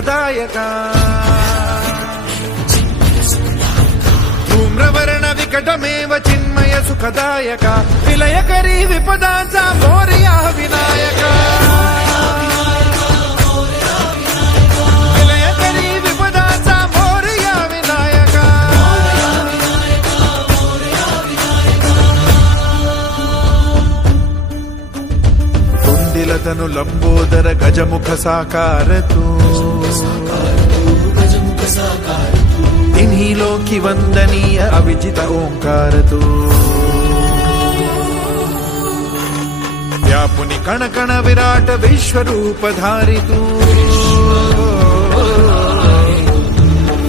सुखदायका धूम्रवर्ण विकटमेव चिन्मय सुखदायका विलयकरी विपदांचा मोरया विनायका विलयकरी विपदांचा मोरया विनायका कुंडिलतनु लंबोदर गजमुख साकार तू तिन्ही लोकी वंदनीय अविजित ओंकार तू व्यापुनि कण कण विराट विश्वरूप धारी तू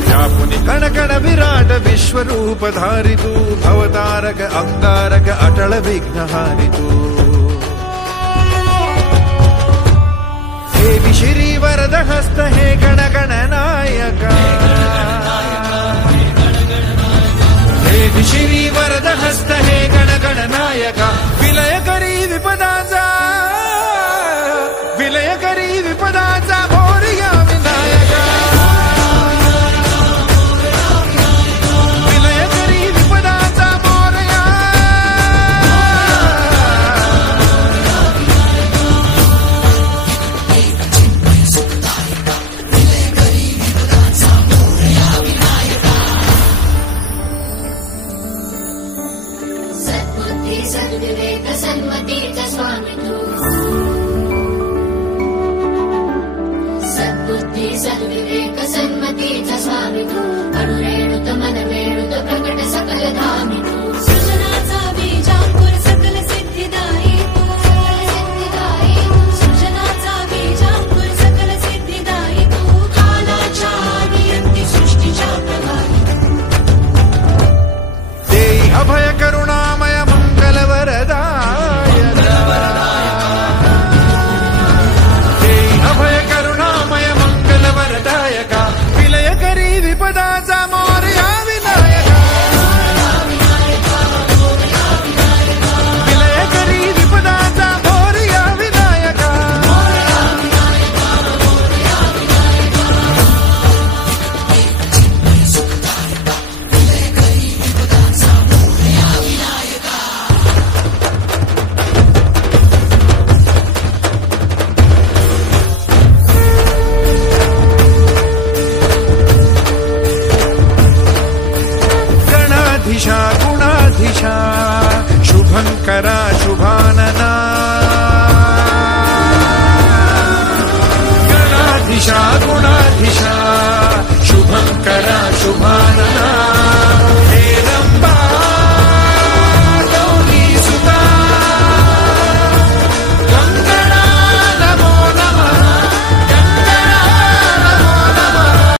व्यापुनि कण कण विराट विश्वरूप धारी तू भवतारक अंगारक अटल विघ्नहारी तू देवी श्री वरद हस्त हे गण गण नायका देवी श्री वरद हस्त हे गण गण नायका विलयकरी विपदाचा मोरया विनायका विलयकरी विपदाचा मोरया सद्बुद्धि सद्विवेक सन्मतीचा स्वामी तू सद्बुद्धि सद्विवेक सन्मतीचा स्वामी तू अणुरेणुत मनमेणुत प्रकट सकल धामी तू सृजनाचा बीजांकुर सकल सिद्धिदायी तू सृजनाचा बीजांकुर सकल सिद्धिदायी तू कालाच्या नियंती सृष्टीच्या प्रभावी देई अभय करुणामय मंगल वरदायका देई अभय करुणामय मंगल वरदायका विलयकरी विपदाचा मोरया विनायका विलयकरी विपदाचा मोरया विनायका गणाधीशा गुणाधीशा